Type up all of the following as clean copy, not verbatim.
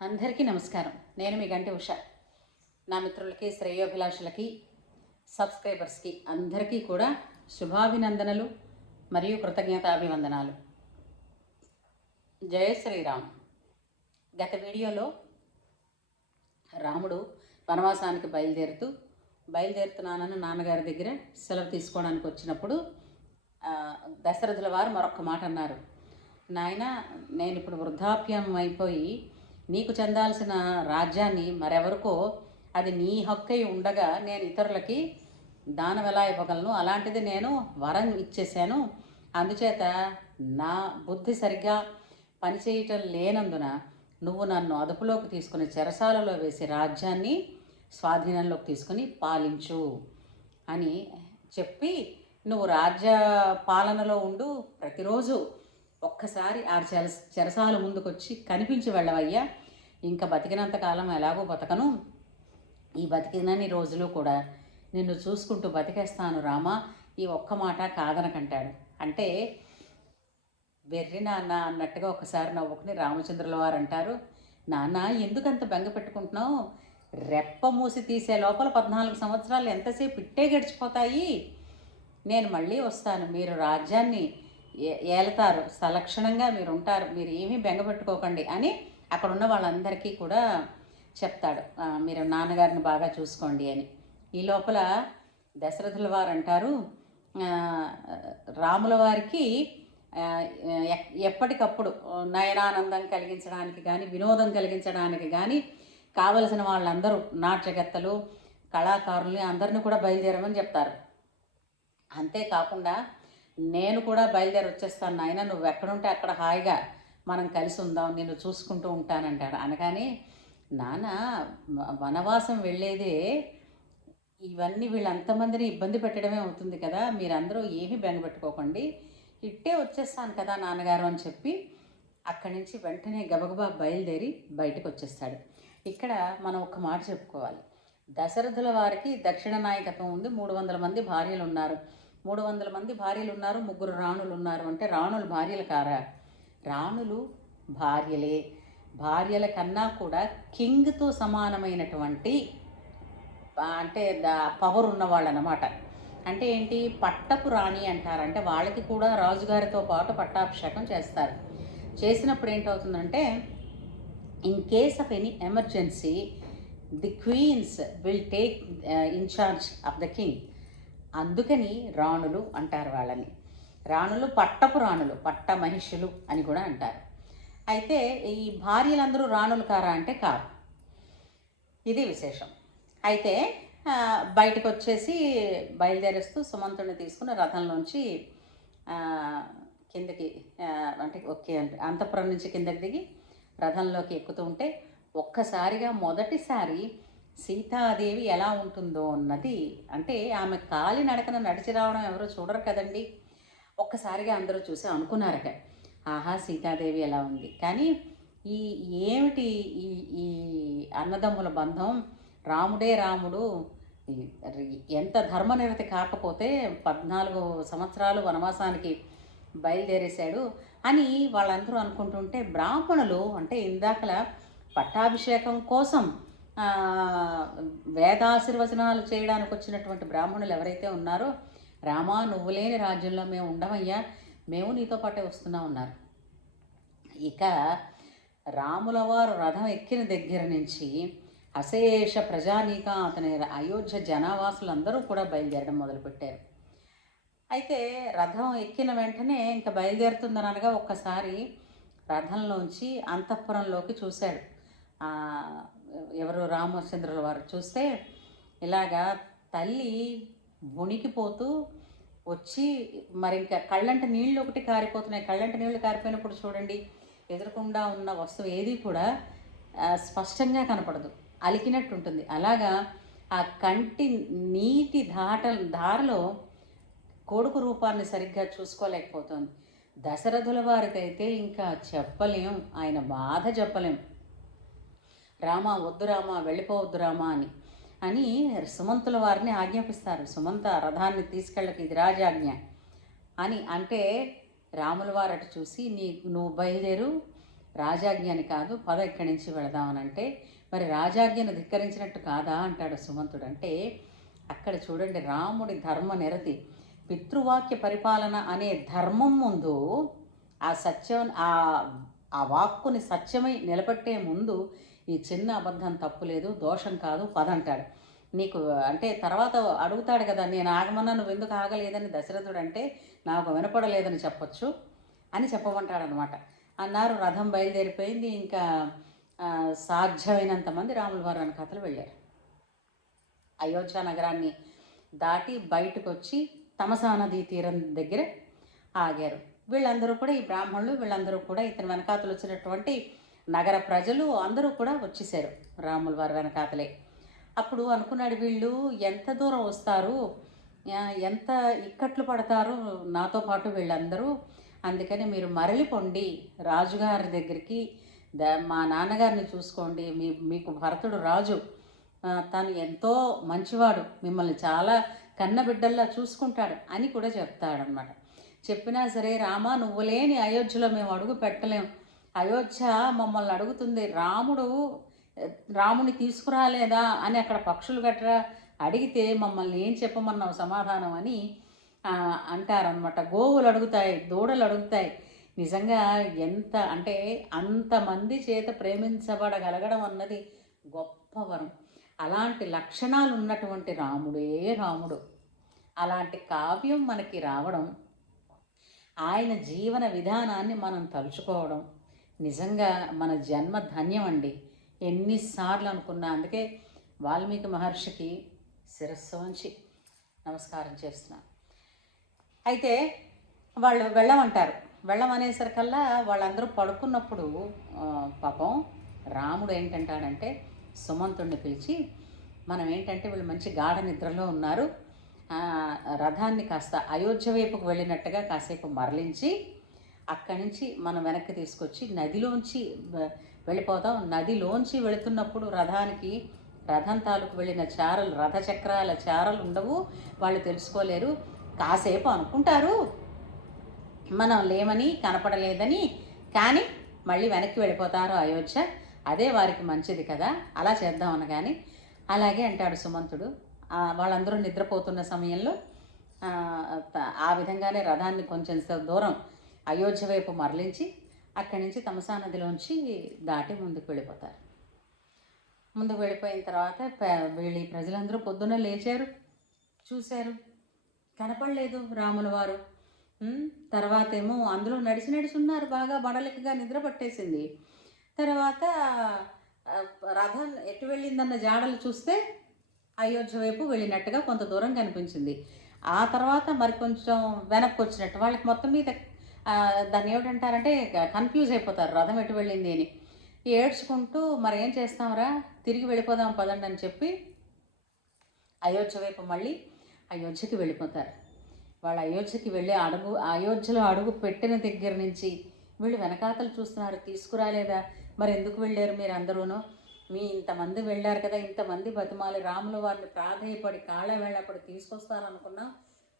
అందరికీ నమస్కారం. నేను మీ గంటి ఉష. నా మిత్రులకి, శ్రేయోభిలాషులకి, సబ్స్క్రైబర్స్కి అందరికీ కూడా శుభాభినందనలు మరియు కృతజ్ఞతాభివందనాలు. జయ శ్రీరామ్. గత వీడియోలో రాముడు వనవాసానికి బయలుదేరుతున్నానని నాన్నగారి దగ్గర సెలవు తీసుకోవడానికి వచ్చినప్పుడు దశరథుల వారు మరొక మాట అన్నారు. నాయన, నేను ఇప్పుడు వృద్ధాప్యం అయిపోయి నీకు చెందాల్సిన రాజ్యాన్ని మరెవరికో అది నీ హక్కై ఉండగా నేను ఇతరులకి దానం ఎలా ఇవ్వగలను? అలాంటిది నేను వరం ఇచ్చేశాను. అందుచేత నా బుద్ధి సరిగ్గా పనిచేయటం లేనందున నువ్వు నన్ను అదుపులోకి తీసుకుని చెరసాలలో వేసి రాజ్యాన్ని స్వాధీనంలోకి తీసుకుని పాలించు అని చెప్పి, నువ్వు రాజ్య పాలనలో ఉండు, ప్రతిరోజు ఒక్కసారి ఆ చెరసాల ముందుకొచ్చి కనిపించి వెళ్ళవయ్యా. ఇంకా బతికినంతకాలం ఎలాగో బతకను, ఈ బతికినన్ని రోజులు కూడా నిన్ను చూసుకుంటూ బతికేస్తాను రామా, ఈ ఒక్క మాట కాదనకంటాడు. అంటే వెర్రి నాన్న అన్నట్టుగా ఒకసారి నవ్వుకుని రామచంద్రుల వారు అంటారు, నాన్న ఎందుకంత బెంగ పెట్టుకుంటున్నావు? రెప్ప మూసి తీసే లోపల 14 సంవత్సరాలు ఎంతసేపు ఇట్టే గడిచిపోతాయి. నేను మళ్ళీ వస్తాను, మీరు రాజ్యాన్ని ఏలతారు, సలక్షణంగా మీరు ఉంటారు, మీరు ఏమీ బెంగపెట్టుకోకండి అని అక్కడ ఉన్న వాళ్ళందరికీ కూడా చెప్తాడు. మీరు నాన్నగారిని బాగా చూసుకోండి అని. ఈ లోపల దశరథుల వారు అంటారు, రాముల వారికి ఎప్పటికప్పుడు నయనానందం కలిగించడానికి కానీ, వినోదం కలిగించడానికి కానీ కావలసిన వాళ్ళందరూ నాట్యగత్తలు, కళాకారుల్ని అందరినీ కూడా బయలుదేరమని చెప్తారు. అంతేకాకుండా నేను కూడా బయలుదేరి వచ్చేస్తాను నాయన, నువ్వు ఎక్కడుంటే అక్కడ హాయిగా మనం కలిసి ఉందాం, నేను చూసుకుంటూ ఉంటానంటాడు. అనగానే, నాన్న వనవాసం వెళ్ళేదే ఇవన్నీ వీళ్ళంతమందిని ఇబ్బంది పెట్టడమే అవుతుంది కదా, మీరందరూ ఏమీ బెంగపెట్టుకోకండి, ఇట్టే వచ్చేస్తాను కదా నాన్నగారు అని చెప్పి అక్కడి నుంచి వెంటనే గబగబా బయలుదేరి బయటకు వచ్చేస్తాడు. ఇక్కడ మనం ఒక మాట చెప్పుకోవాలి. దశరథుల వారికి దక్షిణ నాయకత్వం ఉంది. 300 మంది భార్యలు ఉన్నారు. 300 మంది భార్యలు ఉన్నారు, 3 రాణులు ఉన్నారు. అంటే రాణులు భార్యలు కారా? రాణులు భార్యలే. భార్యల కన్నా కూడా కింగ్తో సమానమైనటువంటి అంటే పవర్ ఉన్నవాళ్ళు అన్నమాట. అంటే ఏంటి? పట్టపు రాణి అంటారు. అంటే వాళ్ళకి కూడా రాజుగారితో పాటు పట్టాభిషేకం చేస్తారు. చేసినప్పుడు ఏంటవుతుందంటే, in case of any emergency the queens will take in charge of the king. అందుకని రాణులు అంటారు వాళ్ళని. రాణులు పట్టపు రాణులు, పట్ట మహిషులు అని కూడా అంటారు. అయితే ఈ భార్యలందరూ రాణులు కారా అంటే కాదు. ఇది విశేషం. అయితే బయటకు వచ్చేసి బయలుదేరేస్తూ సుమంతుడిని తీసుకుని రథంలోంచి కిందకి అంటే అంతఃపురం నుంచి కిందకి దిగి రథంలోకి ఎక్కుతూ ఉంటే ఒక్కసారిగా మొదటిసారి సీతాదేవి ఎలా ఉంటుందో అన్నది, అంటే ఆమె కాలి నడకన నడిచి రావడం ఎవరో చూడరు కదండి. ఒక్కసారిగా అందరూ చూసి అనుకున్నారట, ఆహా సీతాదేవి ఎలా ఉంది. కానీ ఈ ఏమిటి ఈ ఈ అన్నదమ్ముల బంధం, రాముడే రాముడు ఎంత ధర్మనిరతి కాకపోతే 14 సంవత్సరాలు వనవాసానికి బయలుదేరేశాడు అని వాళ్ళందరూ అనుకుంటుంటే, బ్రాహ్మణులు అంటే ఇందాకల పట్టాభిషేకం కోసం వేదాశీర్వచనాలు చేయడానికి వచ్చినటువంటి బ్రాహ్మణులు ఎవరైతే ఉన్నారో, రామా నువ్వు లేని రాజ్యంలో మేము ఉండమయ్యా, మేము నీతో పాటే వస్తున్నా ఉన్నారు. ఇక రాముల వారు రథం ఎక్కిన దగ్గర నుంచి అశేష ప్రజానీక అతని అయోధ్య జనావాసులందరూ కూడా బయలుదేరడం మొదలుపెట్టారు. అయితే రథం ఎక్కిన వెంటనే ఇంకా బయలుదేరుతుందని అనగా ఒక్కసారి రథంలోంచి అంతఃపురంలోకి చూశాడు. ఎవరు? రామచంద్రుల వారు. చూస్తే ఇలాగా తల్లి వణికిపోతూ వచ్చి, మరి ఇంకా కళ్ళంట నీళ్ళు ఒకటి కారిపోతున్నాయి. కళ్ళంట నీళ్లు కారిపోయినప్పుడు చూడండి, ఎదురకుండా ఉన్న వస్తువు ఏది కూడా స్పష్టంగా కనపడదు, అలికినట్టు ఉంటుంది. అలాగా ఆ కంటి నీటి ధారలో కొడుకు రూపాన్ని సరిగ్గా చూసుకోలేకపోతుంది. దశరథుల వారికైతే ఇంకా చెప్పలేం, ఆయన బాధ చెప్పలేం. రామ వద్దు రామ, వెళ్ళిపోవద్దు రామ అని సుమంతుల వారిని ఆజ్ఞాపిస్తారు. సుమంత రథాన్ని తీసుకెళ్ళకి, ఇది రాజాజ్ఞ అని అంటే రాముల వారు అటు చూసి, నువ్వు బయలుదేరు, రాజాజ్ఞ అని కాదు, పద ఇక్కడి నుంచి వెళదామనంటే, మరి రాజాజ్ఞను ధిక్కరించినట్టు కాదా అంటాడు సుమంతుడు. అంటే అక్కడ చూడండి, రాముడి ధర్మ నిరతి, పితృవాక్య పరిపాలన అనే ధర్మం ముందు ఆ సత్యం, ఆ వాక్కుని సత్యమై నిలబెట్టే ముందు ఈ చిన్న అబద్ధం తప్పు లేదు, దోషం కాదు, పదంటాడు. నీకు అంటే తర్వాత అడుగుతాడు కదా, నేను ఆగమన్నా నువ్వు ఎందుకు ఆగలేదని దశరథుడు అంటే, నాకు వినపడలేదని చెప్పొచ్చు అని చెప్పమంటాడనమాట. అన్నారు. రథం బయలుదేరిపోయింది. ఇంకా సాధ్యమైనంత మంది రాముల వారు వెనకాతలు వెళ్ళారు. అయోధ్య నగరాన్ని దాటి బయటకు వచ్చి తమసా నదీ తీరం దగ్గర ఆగారు. వీళ్ళందరూ కూడా, ఈ బ్రాహ్మణులు వీళ్ళందరూ కూడా, ఇతని వెనకాతలు వచ్చినటువంటి నగర ప్రజలు అందరూ కూడా వచ్చేసారు రాముల వారి వెనకాతలే. అప్పుడు అనుకున్నాడు, వీళ్ళు ఎంత దూరం వస్తారు, ఎంత ఇక్కట్లు పడతారు నాతో పాటు వీళ్ళందరూ, అందుకని మీరు మరలిపోండి రాజుగారి దగ్గరికి, మా నాన్నగారిని చూసుకోండి, మీకు భరతుడు రాజు, తను ఎంతో మంచివాడు, మిమ్మల్ని చాలా కన్నబిడ్డల్లా చూసుకుంటాడు అని కూడా చెప్తాడనమాట. చెప్పినా సరే, రామ నువ్వు లేని అయోధ్యలో మేము అడుగు పెట్టలేం, అయోధ్య మమ్మల్ని అడుగుతుంది, రాముని తీసుకురాలేదా అని అక్కడ పక్షులు గట్రా అడిగితే మమ్మల్ని ఏం చెప్పమన్నావు సమాధానం అని అంటారనమాట. గోవులు అడుగుతాయి, దూడలు అడుగుతాయి. నిజంగా ఎంత అంటే అంతమంది చేత ప్రేమించబడగలగడం అన్నది గొప్ప వరం. అలాంటి లక్షణాలు ఉన్నటువంటి రాముడే రాముడు. అలాంటి కావ్యం మనకి రావడం, ఆయన జీవన విధానాన్ని మనం తలుచుకోవడం నిజంగా మన జన్మ ధన్యం అండి. ఎన్నిసార్లు అనుకున్నా. అందుకే వాల్మీకి మహర్షికి శిరస్సు వంచి నమస్కారం చేస్తున్నాను. అయితే వాళ్ళు వెళ్ళమంటారు. వెళ్ళమనేసరికల్లా వాళ్ళందరూ పడుకున్నప్పుడు పాపం రాముడు ఏంటంటాడంటే సుమంతుడిని పిలిచి, మనం ఏంటంటే వీళ్ళు మంచి గాఢ నిద్రలో ఉన్నారు, రథాన్ని కాస్త అయోధ్య వైపుకు వెళ్ళినట్టుగా కాసేపు మరలించి అక్కడి నుంచి మనం వెనక్కి తీసుకొచ్చి నదిలోంచి వెళ్ళిపోతాం. నదిలోంచి వెళుతున్నప్పుడు రథం తాలూకు వెళ్ళిన చారలు, రథచక్రాల చారలు ఉండవు, వాళ్ళు తెలుసుకోలేరు. కాసేపు అనుకుంటారు మనం లేమని, కనపడలేదని, కానీ మళ్ళీ వెనక్కి వెళ్ళిపోతారు అయోధ్య, అదే వారికి మంచిది కదా, అలా చేద్దాం అనగాని అలాగే అంటాడు సుమంతుడు. వాళ్ళందరూ నిద్రపోతున్న సమయంలో ఆ విధంగానే రథాన్ని కొంచెం దూరం అయోధ్య వైపు మరలించి అక్కడి నుంచి తమసా నదిలోంచి దాటి ముందుకు వెళ్ళిపోతారు. ముందుకు వెళ్ళిపోయిన తర్వాత వీళ్ళు ప్రజలందరూ పొద్దున్న లేచారు, చూశారు, కనపడలేదు రాముల వారు. తర్వాత ఏమో అందులో నడిచి ఉన్నారు, బాగా బడలికగా నిద్ర పట్టేసింది. తర్వాత రథం ఎటు వెళ్ళిందన్న జాడలు చూస్తే అయోధ్య వైపు వెళ్ళినట్టుగా కొంత దూరం కనిపించింది. ఆ తర్వాత మరి కొంచెం వెనక్కి వచ్చినట్టు, వాళ్ళకి మొత్తం మీద దాన్ని ఏమిటంటారంటే కన్ఫ్యూజ్ అయిపోతారు, రథం ఎటు వెళ్ళింది అని. ఏడ్చుకుంటూ మరి ఏం చేస్తాంరా, తిరిగి వెళ్ళిపోదాం పదండి అని చెప్పి అయోధ్య వైపు మళ్ళీ అయోధ్యకి వెళ్ళిపోతారు. వాళ్ళు అయోధ్యకి వెళ్ళి అయోధ్యలో అడుగు పెట్టిన దగ్గర నుంచి వీళ్ళు వెనకాతలు చూస్తున్నారు, తీసుకురాలేదా, మరి ఎందుకు వెళ్ళారు మీరు అందరూనూ, మీ ఇంతమంది వెళ్ళారు కదా, ఇంతమంది బతిమాలి రాముల వారిని ప్రాధేయపడి కాళ్ళ వేళప్పుడు తీసుకొస్తారనుకున్నా,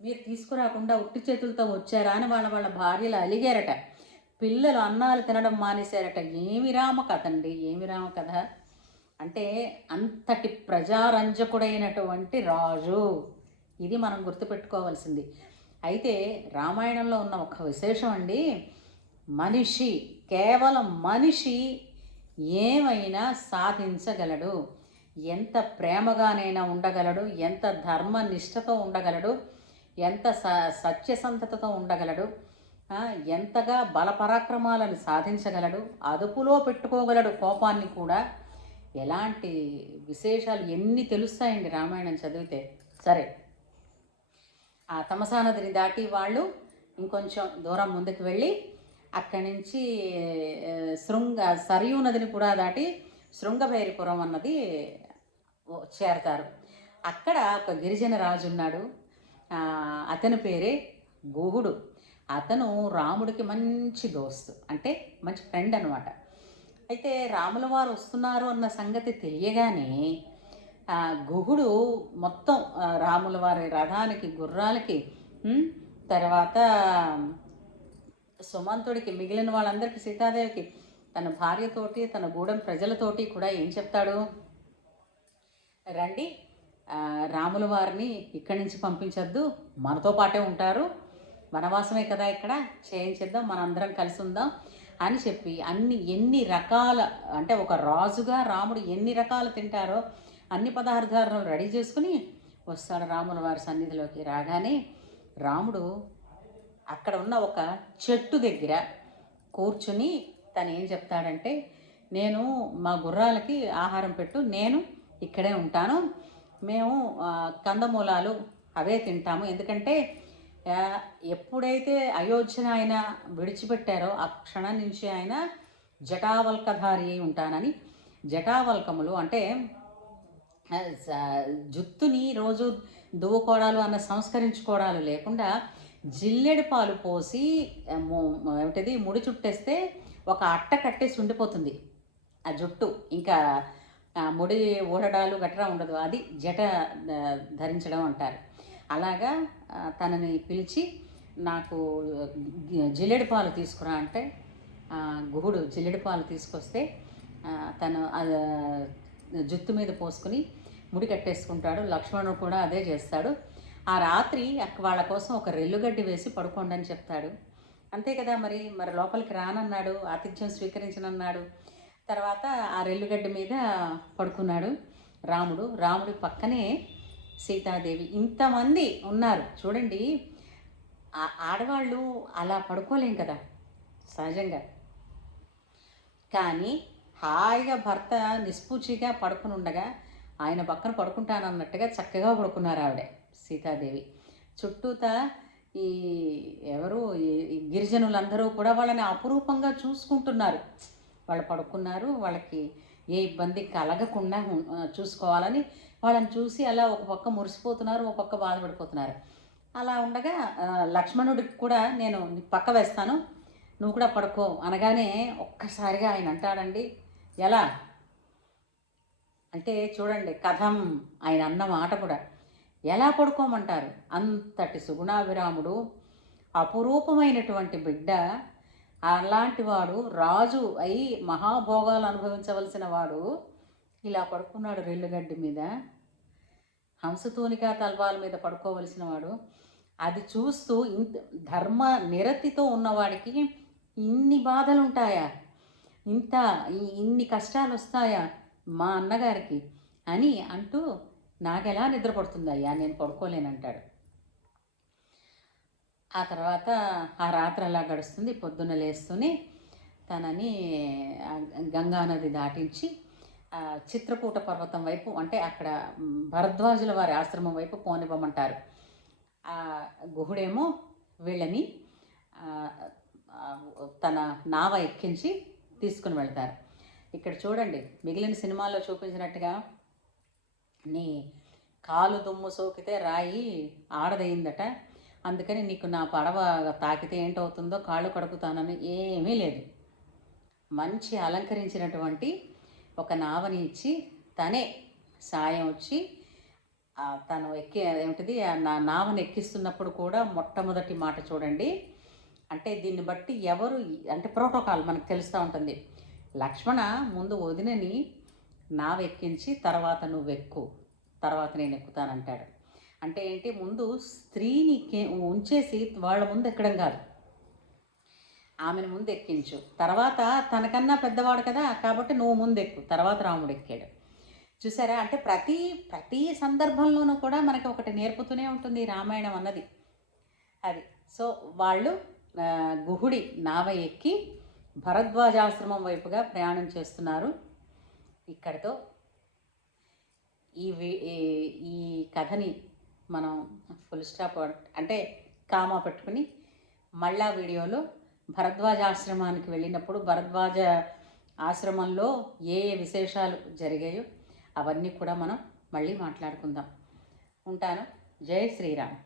మీరు తీసుకురాకుండా ఉట్టి చేతులతో వచ్చారా అని వాళ్ళ భార్యలు అలిగారట. పిల్లలు అన్నాలు తినడం మానేశారట. ఏమి రామ కథ అండి, ఏమి రామ కథ అంటే అంతటి ప్రజారంజకుడైనటువంటి రాజు. ఇది మనం గుర్తుపెట్టుకోవాల్సింది. అయితే రామాయణంలో ఉన్న ఒక విశేషం అండి, మనిషి, కేవలం మనిషి ఏమైనా సాధించగలడు, ఎంత ప్రేమగానైనా ఉండగలడు, ఎంత ధర్మనిష్టతో ఉండగలడు, ఎంత సత్యసంధతతో ఉండగలడు, ఎంతగా బలపరాక్రమాలను సాధించగలడు, అదుపులో పెట్టుకోగలడు కోపాన్ని కూడా. ఎలాంటి విశేషాలు ఎన్ని తెలుస్తాయండి రామాయణం చదివితే. సరే, ఆ తమసా నదిని దాటి వాళ్ళు ఇంకొంచెం దూరం ముందుకు వెళ్ళి అక్కడి నుంచి సరయూ నదిని కూడా దాటి శృంగభైరిపురం అన్నది చేరతారు. అక్కడ ఒక గిరిజన రాజు ఉన్నాడు, అతని పేరే గుహుడు. అతను రాముడికి మంచి దోస్తు, అంటే మంచి ఫ్రెండ్ అనమాట. అయితే రాముల వారు వస్తున్నారు అన్న సంగతి తెలియగానే గుహుడు మొత్తం రాముల వారి రథానికి, గుర్రాలకి, తర్వాత సుమంతుడికి, మిగిలిన వాళ్ళందరికీ, సీతాదేవికి తన భార్యతోటి తన గూడెం ప్రజలతోటి కూడా ఏం చెప్తాడు, రండి రాముల వారిని ఇక్కడి నుంచి పంపించొద్దు, మనతో పాటే ఉంటారు, వనవాసమే కదా ఇక్కడ, చేయించేద్దాం, మనందరం కలిసి ఉందాం అని చెప్పి ఎన్ని రకాల అంటే ఒక రాజుగా రాముడు ఎన్ని రకాలు తింటారో అన్ని పదార్థాలను రెడీ చేసుకుని వస్తాడు రాముల వారి సన్నిధిలోకి. రాగానే రాముడు అక్కడ ఉన్న ఒక చెట్టు దగ్గర కూర్చుని తను ఏం చెప్తాడంటే, నేను మా గుర్రాలకి ఆహారం పెట్టు, నేను ఇక్కడే ఉంటాను, మేము కందమూలాలు అవే తింటాము, ఎందుకంటే ఎప్పుడైతే అయోధ్యను ఆయన విడిచిపెట్టారో ఆ క్షణం నుంచి ఆయన జటావల్కధారి అయి ఉంటానని, జటావల్కములు అంటే జుత్తుని రోజు దువ్వుకోవడాలు అన్న సంస్కరించుకోవడాలు లేకుండా జిల్లెడు పాలు పోసి ఏమిటది ముడి చుట్టేస్తే ఒక అట్ట కట్టేసి ఉండిపోతుంది ఆ జుట్టు, ఇంకా ముడి ఊడడాలు గట్రా ఉండదు, అది జట ధరించడం అంటారు. అలాగా తనని పిలిచి నాకు జిల్లెడు పాలు తీసుకురా అంటే గుహుడు జిల్లెడు పాలు తీసుకొస్తే తను జుత్తు మీద పోసుకుని ముడి కట్టేసుకుంటాడు. లక్ష్మణుడు కూడా అదే చేస్తాడు. ఆ రాత్రి వాళ్ళ కోసం ఒక రెల్లుగడ్డి వేసి పడుకోండి అని చెప్తాడు. అంతే కదా, మరి లోపలికి రానన్నాడు, ఆతిథ్యం స్వీకరించనన్నాడు. తర్వాత ఆ రెల్లుగడ్డి మీద పడుకున్నాడు రాముడి పక్కనే సీతాదేవి. ఇంతమంది ఉన్నారు చూడండి, ఆడవాళ్ళు అలా పడుకోలేం కదా సహజంగా, కానీ హాయిగా భర్త నిస్పూచిగా పడుకుని ఉండగా ఆయన పక్కన పడుకుంటానన్నట్టుగా చక్కగా పడుకున్నారు ఆవిడ సీతాదేవి. చుట్టూతా ఈ గిరిజనులందరూ కూడా వాళ్ళని అపురూపంగా చూసుకుంటున్నారు. వాళ్ళు పడుకున్నారు, వాళ్ళకి ఏ ఇబ్బంది కలగకుండా చూసుకోవాలని వాళ్ళని చూసి అలా ఒక పక్క మురిసిపోతున్నారు, ఒక పక్క బాధపడిపోతున్నారు. అలా ఉండగా లక్ష్మణుడికి కూడా నేను పక్క వేస్తాను, నువ్వు కూడా పడుకో అనగానే ఒక్కసారిగా ఆయన అంటాడండి, ఎలా అంటే చూడండి కథం, ఆయన అన్న మాట కూడా ఎలా పడుకోమంటారు, అంతటి సుగుణాభిరాముడు, అపురూపమైనటువంటి బిడ్డ, అలాంటి వాడు రాజు అయి మహాభోగాలు అనుభవించవలసిన వాడు ఇలా పడుకున్నాడు రెల్లుగడ్డి మీద, హంసతూనికా తల్వాల మీద పడుకోవలసిన వాడు. అది చూస్తూ ఇంత ధర్మ నిరతితో ఉన్నవాడికి ఇన్ని బాధలు ఉంటాయా, ఇన్ని కష్టాలు వస్తాయా మా అన్నగారికి అని అంటూ నాకెలా నిద్రపడుతుందయ్యా, నేను పడుకోలేనంటాడు. ఆ తర్వాత ఆ రాత్రి అలా గడుస్తుంది. పొద్దున్న లేస్తూనే తనని గంగానది దాటించి చిత్రకూట పర్వతం వైపు, అంటే అక్కడ భరద్వాజుల వారి ఆశ్రమం వైపు పోనివ్వమంటారు. గుహుడేమో వీళ్ళని తన నావ ఎక్కించి తీసుకుని వెళ్తారు. ఇక్కడ చూడండి, మిగిలిన సినిమాల్లో చూపించినట్టుగా నీ కాలు దుమ్ము సోకితే రాయి ఆడదయిందట, అందుకని నీకు నా పడవ తాకితే ఏంటవుతుందో కాళ్ళు కడుపుతానని ఏమీ లేదు. మంచి అలంకరించినటువంటి ఒక నావని ఇచ్చి తనే సాయం వచ్చి తను నా నావని ఎక్కిస్తున్నప్పుడు కూడా మొట్టమొదటి మాట చూడండి, అంటే దీన్ని బట్టి ఎవరు అంటే ప్రోటోకాల్ మనకు తెలుస్తూ ఉంటుంది. లక్ష్మణ ముందు వదినని నావ ఎక్కించి తర్వాత నువ్వు ఎక్కు, తర్వాత నేను ఎక్కుతానంటాడు. అంటే ఏంటి, ముందు స్త్రీని ఉంచేసి వాళ్ళ ముందు ఎక్కడం కాదు, ఆమెను ముందు ఎక్కించు, తర్వాత తనకన్నా పెద్దవాడు కదా కాబట్టి నువ్వు ముందు ఎక్కు, తర్వాత రాముడు ఎక్కాడు. చూసారా, అంటే ప్రతి సందర్భంలోనూ కూడా మనకి ఒకటి నేర్పుతూనే ఉంటుంది రామాయణం అన్నది అది. సో వాళ్ళు గుహుడి నావ ఎక్కి భరద్వాజాశ్రమం వైపుగా ప్రయాణం చేస్తున్నారు. ఇక్కడితో ఈ కథని మనం ఫుల్ స్టాప్ అంటే కామా పెట్టుకుని మళ్ళా వీడియోలో భరద్వాజాశ్రమానికి వెళ్ళినప్పుడు భరద్వాజ ఆశ్రమంలో ఏ విశేషాలు జరిగాయో అవన్నీ కూడా మనం మళ్ళీ మాట్లాడుకుందాం. ఉంటాను. జై శ్రీరామ్.